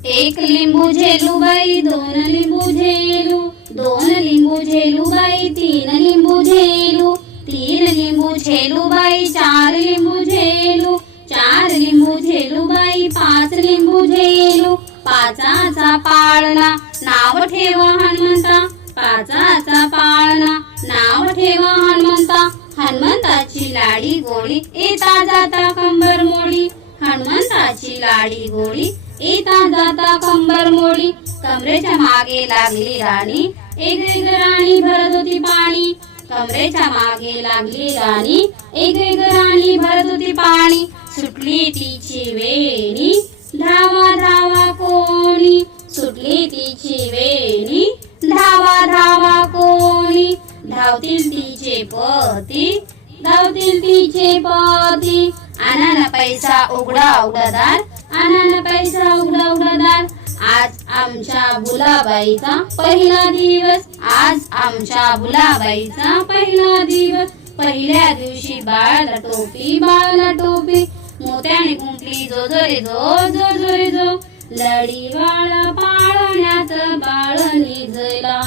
एक लिंबू झेलू बाई, दोन लिंबू झेलू, दोन लिंबू झेलू बाई, तीन लिंबू झेलू, तीन लिंबू झेलू बाई, चार लिंबू झेलू, चार लिंबू झेलू बाई, पाच लिंबू झेलू, पाचाचा पाळणा नाव ठेवा हनुमंता, पाचाचा पाळणा नाव ठेवा हनुमंता, हनुमंताची लाडी गोडी येता जाता कंबर मोडी, हनुमंताची लाडी गोडी येता जाता कंबर मोडी, कमरेच्या मागे लागली राणी, एक एक राणी भरत होती पाणी, कमरेच्या मागे लागली राणी, एक एक राणी भरत होती पाणी, सुटली तिची वेणी, धावा धावा कोणी, सुटली तिची वेणी, धावा धावा कोणी, धावतील तिचे पती, धावतील तिचे पती, आनन पैसा उघडा उघडादार, आनन पैसा उघडा उघडादार, आज आमच्या भुलाबाईचा पहिला दिवस, आज आमच्या भुलाबाईचा पहिला दिवस, पहिल्या दिवशी बाळाला टोपी, बाळाला टोपी, मोत्याने कुंपली जो जो रे जो जो जो रे जो, लडी बाळ पाळण्यात बाळ निजला,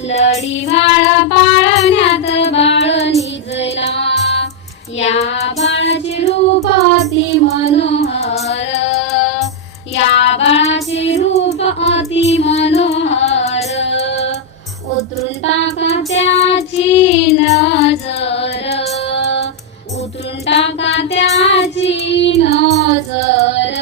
लडी बाळ पाळण्यात बाळ निजला, या बाळाचे रूप अति मनोहर, या बाळाचे रूप अति मनोहर, उतरून टाका त्याची नजर, उतरून टाका त्याची नजर,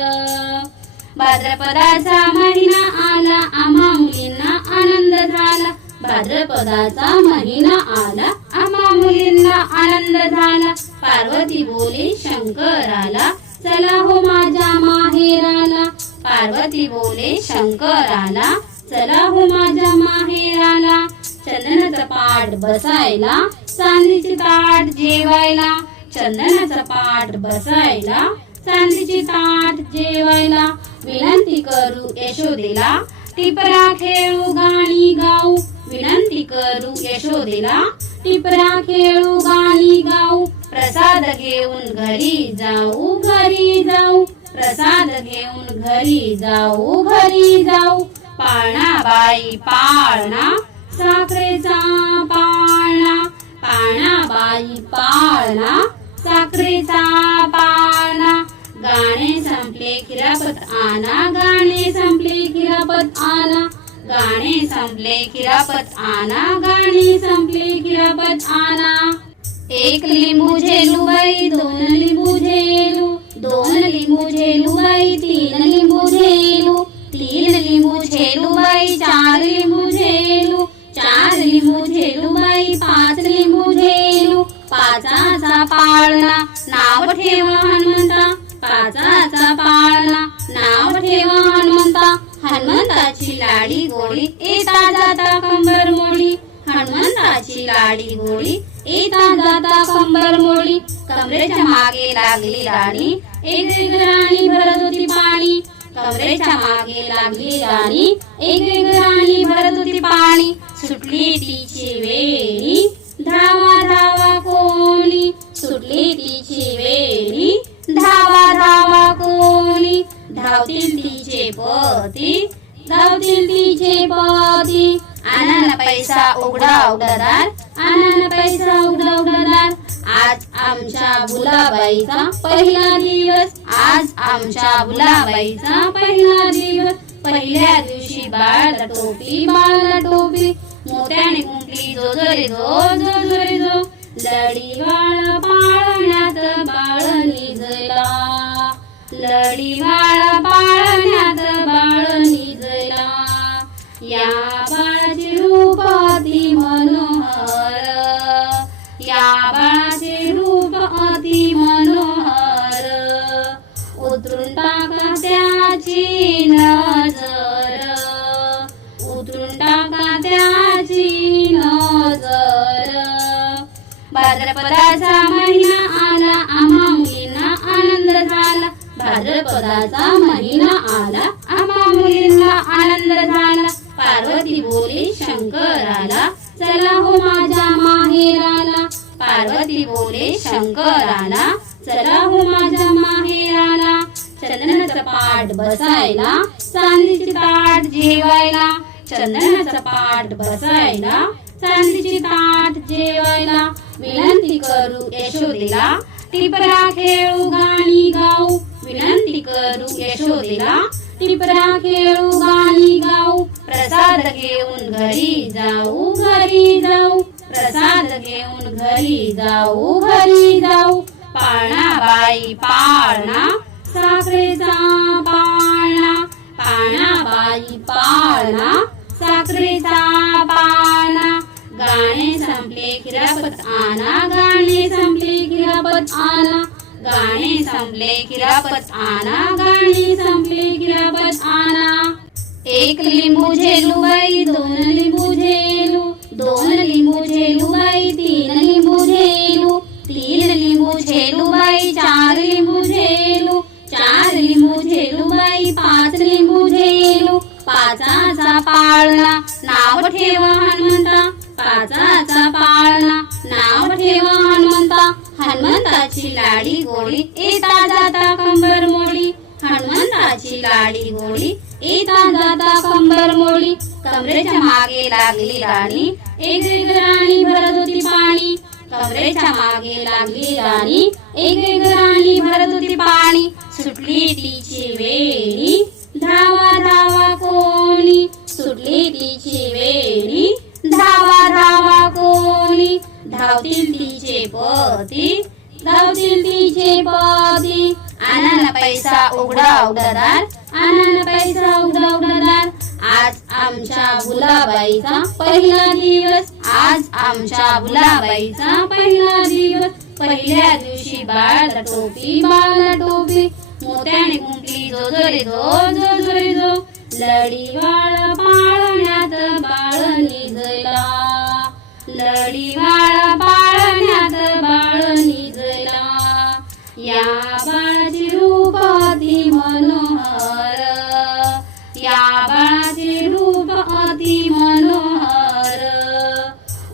भाद्रपदाचा महिना आला आम्हा मुलींना आनंद झाला, भाद्रपदाचा महिना आला आम्हा मुलींना आनंद झाला, पार्वती बोले शंकराला चला हो माझ्या माहेराला, पार्वती बोले शंकराला चला हो माझ्या माहेराला, चंदनाचा पाट बसायला, चांदीची ताट जेवायला, चंदनाचा पाट बसायला, चांदीची ताट जेवायला, विनंती करू यशोदेला टिपरा खेळू गाणी गाऊ, विनंती करू यशोदेला टिपरा खेळू गाणी गाऊ, प्रसाद घेऊन घरी जाऊ, घरी जाऊ, प्रसाद घेऊन घरी जाऊ, घरी जाऊ, पाळणा बाई पाळणा साखरेचा पाळणा, पाळणा बाई पाळणा साखरेचा पाळणा, गाणे संपले खिरापत आना, गाणे संपले खिरापत आना, गाणे संपले खिरापत आना, गाणे संपले खिरापत आना, एक लिंबू झेलू बाई, दोन लिंबू झेलू, दोन लिंबू झेलू बाई, तीन लिंबू झेलू, तीन लिंबू झेलू बाई, चार लिंबू झेलू, चार लिंबू झेलू बाई, पाच लिंबू झेलू, पाचाचा पाळणा नाव ठेवा हनुमंता, पाचाचा पाळणा नाव ठेवा हनुमंता, हनुमंताची लाडी गोडी येता जाता कंबर मोडी, हनुमंताची लाडी गोडी येता जाता कंबर मोडी, कमरेच्या मागे लागली राणी, एक एक राणी भरत होती पाणी, कमरेच्या मागे लागली राणी, एक एक राणी भरत होती पाणी, सुटली तिची वेणी, धावा धावा कोणी, सुटली तिची वेणी, धावा धावा कोणी, धावतील तिचे पती, धावतील तिचे पती, आनन पैसा उघडा उघडादार, आनन पैसा उघडा उघडादार, आज आमच्या भुलाबाईचा पहिला दिवस, आज आमच्या भुलाबाईचा पहिला दिवस, पहिल्या दिवशी बाळाला टोपी, बाळाला टोपी, मोत्याने कुंपली जो जो रे जो जो जो रे जो, लडी बाळ पाळण्यात बाळ निजला, लडी बाळ पाळण्यात बाळ निजला, या बाळाचे रूप अति मनोहर, या बाळाचे रूप अति मनोहर, उतरून टाका त्याची नजर, उतरून टाका त्याची नजर, भाद्रपदाचा महिना आला आम्हा मुलींना आनंद झाला, भाद्रपदाचा महिना आला आम्हा मुलींना आनंद झाला, पार्वती बोले शंकराला चला हो माझ्या माहेराला, पार्वती बोले शंकराला चला हो माझ्या माहेराला, चंदनाचा पाट बसायला, चांदीची ताट जेवायला, चंदनाचा पाट बसायला, चांदीची ताट जेवायला. विनंती करू यशोदेला, टिपरा खेळू गाणी गाऊ. विनंती करू यशोदेला, टिपरा खेळू गाणी गाऊ. प्रसाद घेऊन घरी जाऊ, घरी जाऊ. प्रसाद घेऊन घरी जाऊ, घरी जाऊ. पाळणा बाई पाळणा, साखरेचा पाळणा. पाळणा बाई पाळणा, साखरेचा पाळणा. गाणे संपले खिरापत आणा, गाणे संपले खिरापत आणा. गाणे संपले खिरापत आणा, गाणे संपले खिरापत आणा. एक लिंबू झेलू बाई, दोन लिंबू झेलू. दोन लिंबू झेलू बाई, तीन लिंबू झेलू. तीन लिंबू झेलू बाई, चार लिंबू झेलू. चार लिंबू झेलू बाई, पाच लिंबू झेलू. पाचाचा पाळणा, नाव ठेवा हनुमंता. पाचाचा पाळणा, नाव ठेवा हनुमंता. हनुमंताची लाडी गोडी, येता जाता कंबर मोडी. हनुमंताची लाडी गोडी, येता जाता कंबर मोडी. कमरेच्या मागे लागली राणी, एक एक राणी भरत होती पाणी. कमरेच्या मागे लागली राणी, एक एक राणी भरत होती पाणी. सुटली तिची वेणी, धावा धावा कोणी. सुटली तिची वेणी, धावा धावा कोणी. धावतील तिचे पती, धावतील तिचे पती. आनन पैसा उघडा उघडादार, आनन पैसा उघडा उघडादार. आज आमच्या भुलाबाईचा पहिला दिवस, आज आमच्या भुलाबाईचा पहिला दिवस. पहिल्या दिवशी बाळाला टोपी, बाळाला टोपी. मोत्याने कुंपली जो रे जो, जो रे जो. लडी बाळ पाळण्यात बाळ निजला, लडी बाळ पाळण्यात बाळ निजला. या बाळाचे रूप अति मनोहर, या बाळाचे रूप अति मनोहर.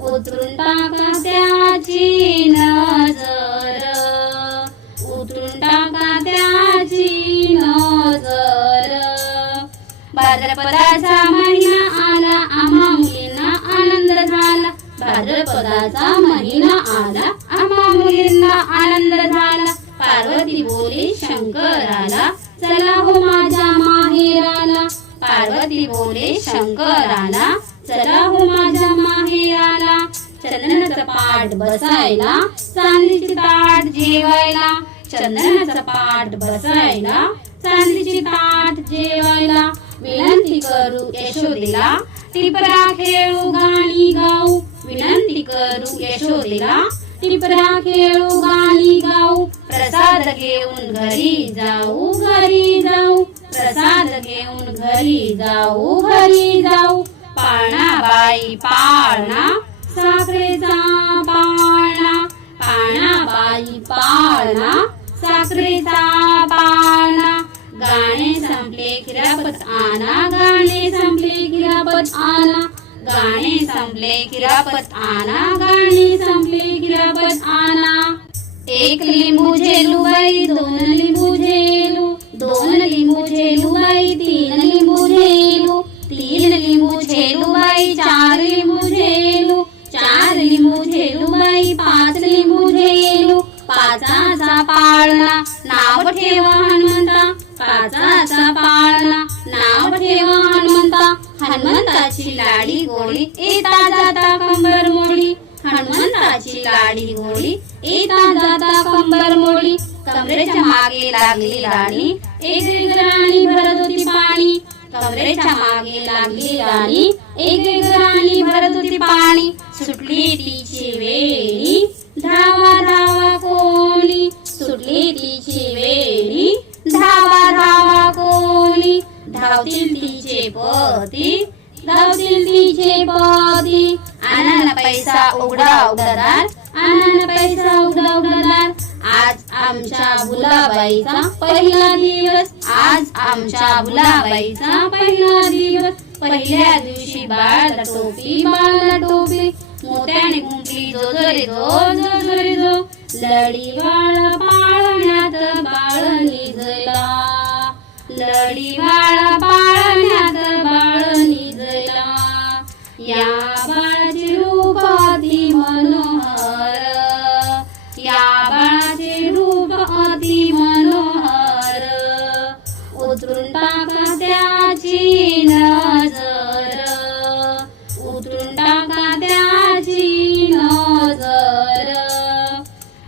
उतरून टाका त्याची नजर, उतरून टाका त्याची नजर. भाद्रपदाचा महिना आला, आम्हा मुलींना आनंद झाला. भाद्रपदाचा महिना आला, आम्हा मुलींना आनंद झाला. पार्वती बोली शंकराला, चला हो माझ्या माहेराला. पार्वती बोले शंकराला, चला हो माझ्या माहेराला. चंदनाचा पाट बसायला, चांदीची ताट जेवायला. चंदनाचा पाट बसायला, चांदीची ताट जेवायला. विनंती करू यशोदेला, टिपरा खेळू गाणी गाऊ. विनंती करू यशोदेला, टिपरा खेळू गाणी गाऊ. प्रसाद घेऊन घरी जाऊ, घरी जाऊ. प्रसाद घेऊन घरी जाऊ, घरी जाऊ. पाळणा बाई पाळणा, साखरेचा पाळणा. पाळणा बाई पाळणा, साखरेचा पाळणा. गाणे संपले खिरापत आणा, गाणे संपले खिरापत आणा. गाणे संपले खिरापत आणा, गाणे संपले खिरापत आणा. एक लिंबू झेलू बाई, दोन लिंबू झेलू. दोन लिंबू झेलू बाई, तीन लिंबू झेलू. तीन लिंबू झेलू बाई, चार लिंबू झेलू. चार लिंबू झेलू बाई, पाच लिंबू झेलू. पाचाचा पाळणा, नाव ठेवा हनुमंता. पाचाचा पाळणा, नाव ठेवा हनुमंता. हनुमंताची लाडी गोडी, येता जाता कंबर मोडी. हनुमंताची लाडी गोडी, येता जाता कंबर मोडी. कमरेच्या मागे लागली राणी, एक एक राणी भरत होती पाणी. कमरेच्या मागे लागली राणी, एक एक राणी भरत होती पाणी. सुटली तिची वेणी, धावा धावा कोणी. सुटली तिची वेणी, धावा धावा कोणी. धावतील तिचे पती, धावतील तिचे पती. आनन पैसा उघडा उघडादार, आनन पैसा उघडा उघडादार. आज आमच्या भुलाबाईचा पहिला दिवस, आज आमच्या भुलाबाईचा पहिला दिवस. पहिल्या दिवशी बाळाला टोपी, बाळाला टोपी. मोत्याने कुंपली जो रे जो, जो रे जो. लडी बाळ पाळण्यात बाळ निजला, लडी बाळा पाळण्यात बाळ निजला या बाळाचे रूप अति मनोहर या बाळाचे रूप अति मनोहर उतरून टाका त्याची नजर उतरून टाका त्याची नजर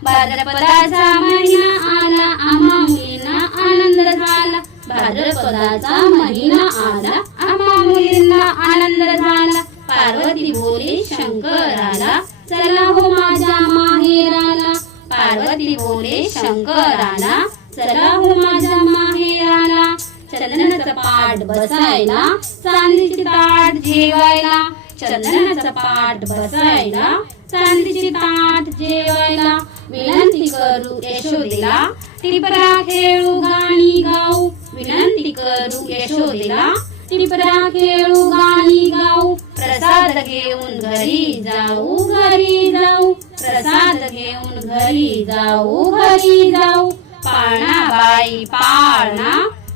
भाद्रपदाचा महिना आला आम्हा मुलींना आनंद झाला भाद्रपदाचा महिना आला आम्हा मुलींना आनंद झाला पार्वती बोली शंकराला चला हो माझ्या माहेराला पार्वती बोले शंकराला चला हो माझ्या माहेराला चंदनाचा पाट बसायला चांदीची ताट जेवायला चंदनाचा पाट बसायला चांदीची ताट जेवायला विनंती करू यशोदेला टिपरा खेळू गाणी गाऊ विनंती करू यशोदेला टिपरा खेळू गाणी गाऊ प्रसाद घेऊन घरी जाऊ घरी जाऊ प्रसाद घेऊन घरी जाऊ पाळणा बाई पाळणा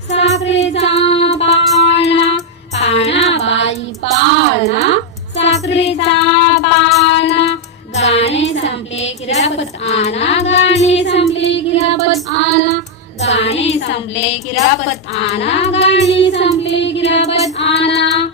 साखरेचा पाळणा पाळणा बाई पाळणा साखरेचा पाळणा गाणे संपले किरापत आणा गाणे संपले किरापत आणा गाणे संपले किरापत आणा गाणे संपले किरापत आणा